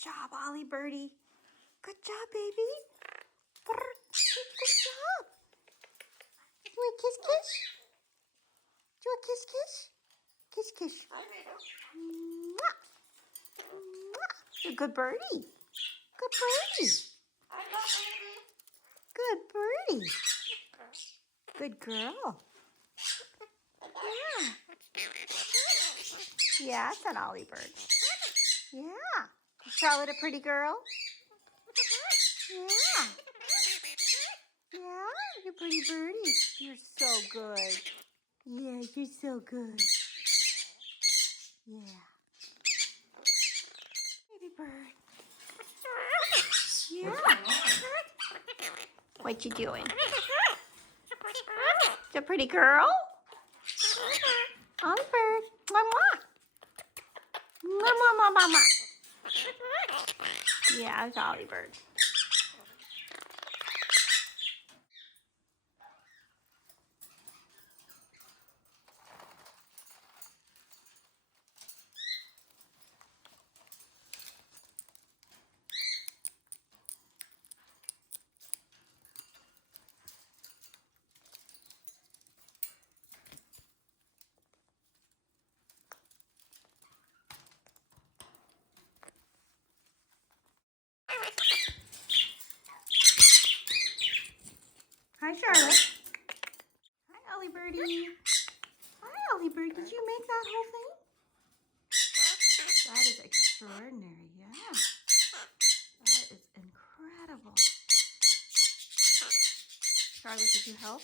job, Ollie Birdie. Good job, baby. Good job. You want kiss kiss? Do you want kiss kiss? Kiss kiss. Mwah. Mwah. You're a good birdie. Good birdie. Good birdie. Good girl. Yeah. Yeah, it's an Ollie bird. Yeah. Is Charlotte a pretty girl? Yeah. Yeah, you're a pretty birdie. You're so good. Yeah, you're so good. Yeah. Baby bird. Yeah. What you doing? It's a pretty girl? Ollie bird. Mwah, mwah, mwah, mwah, mwah. Yeah, it's Ollie bird. Hi, Charlotte. Hi, Ollie birdie. Hi, Ollie bird. Did you make that whole thing? That is extraordinary. Yeah. That is incredible. Charlotte, did you help?